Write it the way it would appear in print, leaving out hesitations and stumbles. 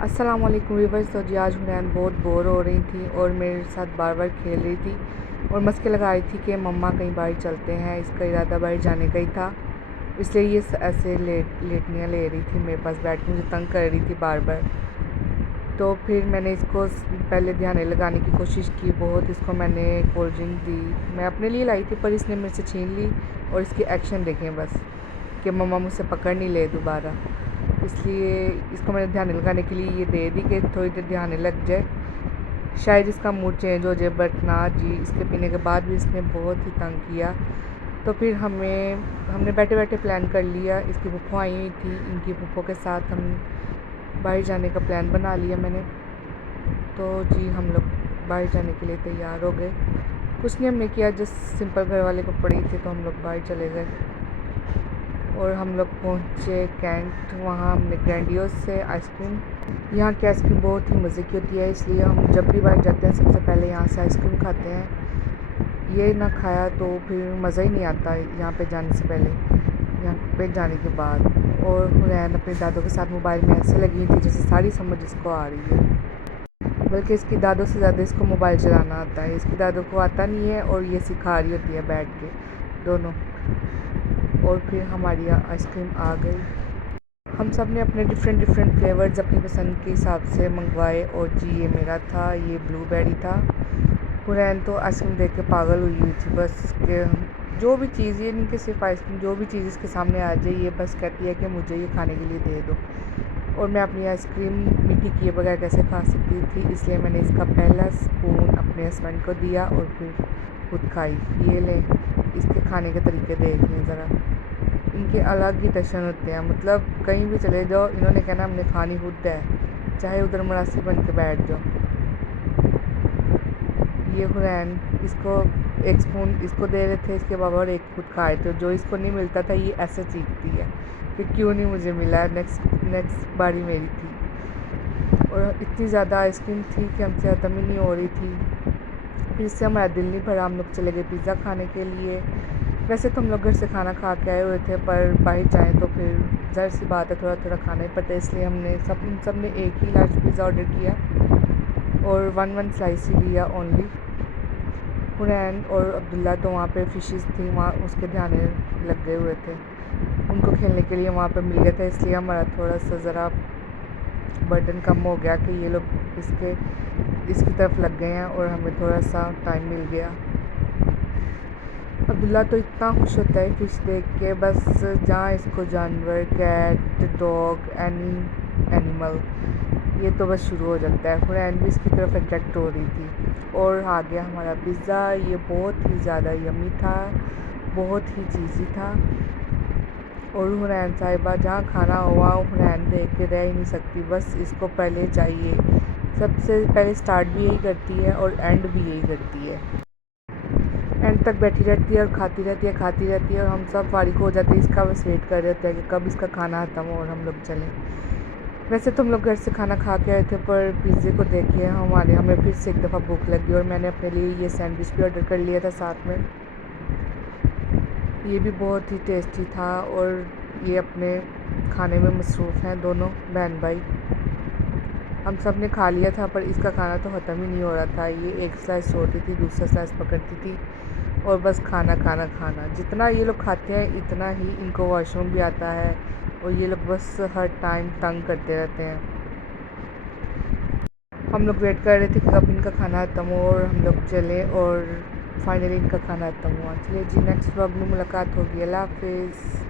अस्सलाम वालेकुम व्यूअर्स। तो जी आज हुनैन बहुत बोर हो रही थी और मेरे साथ बार बार खेल रही थी और मस्के लगा रही थी कि मम्मा कहीं बाहर चलते हैं। इसका इरादा बाहर जाने का ही था, इसलिए ये ऐसे लेटनियाँ ले रही थी मेरे पास बैठ के, मुझे तंग कर रही थी बार बार। तो फिर मैंने इसको पहले ध्यान लगाने की कोशिश की बहुत, इसको मैंने कोल्ड ड्रिंक दी, मैं अपने लिए लाई थी पर इसने मेरे से छीन ली। और इसके एक्शन देखें बस कि मम्मा मुझसे पकड़ नहीं ले दोबारा, इसलिए इसको मैंने ध्यान लगाने के लिए ये दे दी कि थोड़ी देर ध्यान लग जाए, शायद इसका मूड चेंज हो जाए। बट ना जी, इसके पीने के बाद भी इसने बहुत ही तंग किया। तो फिर हमने बैठे बैठे प्लान कर लिया, इसकी फूफो आई हुई थी, इनकी फूफो के साथ हम बाहर जाने का प्लान बना लिया मैंने। तो जी हम लोग बाहर जाने के लिए तैयार हो गए। कुछ नहीं हमने किया, जस्ट सिंपल घर वाले कपड़े ही थे तो हम लोग बाहर चले गए और हम लोग पहुँचे कैंट। वहाँ हमने ग्रैंडियोस से आइसक्रीम, यहाँ की आइसक्रीम बहुत ही मज़े की होती है, इसलिए हम जब भी बाहर जाते हैं सबसे पहले यहाँ से आइसक्रीम खाते हैं। ये ना खाया तो फिर मज़ा ही नहीं आता यहाँ पे जाने से पहले, यहाँ पे जाने के बाद। और हुनैन अपने दादों के साथ मोबाइल में ऐसे लगी थी जैसे सारी समझ इसको आ रही है, बल्कि इसकी दादों से ज़्यादा इसको मोबाइल चलाना आता है। इसकी दादों को आता नहीं है और ये सिखा रही होती है बैठ के दोनों। और फिर हमारी आइसक्रीम आ गई। हम सब ने अपने डिफरेंट फ्लेवर्स अपनी पसंद के हिसाब से मंगवाए और जी ये मेरा था, ये ब्लूबेरी था। हुनैन तो आइसक्रीम देख के पागल हुई थी बस, कि जो भी चीज़, ये नहीं कि सिर्फ आइसक्रीम, जो भी चीज़ इसके सामने आ जाए ये बस कहती है कि मुझे ये खाने के लिए दे दो। और मैं अपनी आइसक्रीम मीठी किए बगैर कैसे खा सकती थी, इसलिए मैंने इसका पहला स्पून अपने हस्बैंड को दिया और फिर खुद खाई। ये लें, इसके खाने के तरीके देख लें ज़रा, इनके अलग ही टशन होते हैं। मतलब कहीं भी चले जाओ इन्होंने कहना हमने खानी खुद है, चाहे उधर मरासी बन के बैठ जाओ। ये हुनैन इसको एक स्पून इसको दे रहे थे इसके बाबा और एक खुद खाए थे। जो इसको नहीं मिलता था ये ऐसे चीखती है कि क्यों नहीं मुझे मिला, नेक्स्ट बारी मेरी थी। और इतनी ज़्यादा आइसक्रीम थी कि हमसे ख़त्म ही नहीं हो रही थी। फिर इससे हमारा दिल नहीं भरा, हम लोग चले गए पिज़्ज़ा खाने के लिए। वैसे तो हम लोग घर से खाना खा के आए हुए थे, पर बाहर जाएँ तो फिर ज़ाहिर सी बात है थोड़ा थोड़ा खाना ही पड़ता है, इसलिए हमने सब ने एक ही लार्ज पिज़्ज़ा ऑर्डर किया और वन स्लाइस ही लिया ओनली। हुनैन और अब्दुल्ला तो वहाँ पे फ़िशेस थी, वहाँ उसके ध्यान लग गए हुए थे, उनको खेलने के लिए वहाँ पे मिल गया था, इसलिए हमारा थोड़ा सा ज़रा बर्डन कम हो गया कि ये लोग इसकी तरफ लग गए हैं और हमें थोड़ा सा टाइम मिल गया। अब्दुल्ला तो इतना खुश होता है फ़िश देख के, बस जहाँ इसको जानवर, कैट, डॉग, एनिमल, ये तो बस शुरू हो जाता है। हुनैन भी इसकी तरफ अट्रैक्ट हो रही थी। और आ गया हमारा पिज़्ज़ा, ये बहुत ही ज़्यादा यम्मी था, बहुत ही चीज़ी था। और हुनैन साहिबा जहाँ खाना हुआ हुनैन देख के रह ही नहीं सकती, बस इसको पहले चाहिए। सबसे पहले स्टार्ट भी यही करती है और एंड भी यही करती है, एंड तक बैठी रहती है और खाती रहती है और हम सब फारिग हो जाते हैं, इसका बस वेट कर रहे होते हैं कि कब इसका खाना ख़त्म हो और हम लोग चलें। वैसे तो हम लोग घर से खाना खा के आए थे, पर पिज़्ज़े को देख के हमें फिर से एक दफ़ा भूख लगी और मैंने अपने लिए ये सैंडविच भी ऑर्डर कर लिया था साथ में। ये भी बहुत ही टेस्टी था और ये अपने खाने में मसरूफ़ हैं दोनों बहन भाई। हम सब ने खा लिया था पर इसका खाना तो ख़त्म ही नहीं हो रहा था। ये एक स्लाइस छोड़ती थी, दूसरा स्लाइस पकड़ती थी और बस खाना। जितना ये लोग खाते हैं इतना ही इनको वॉशरूम भी आता है और ये लोग बस हर टाइम तंग करते रहते हैं। हम लोग वेट कर रहे थे कि कब इनका खाना ख़त्म हो और हम लोग चले और फाइनली इनका खाना ख़त्म हुआ। चलिए जी, नेक्स्ट व्लॉग में मुलाकात होगी। अल्लाह हाफ़िज़।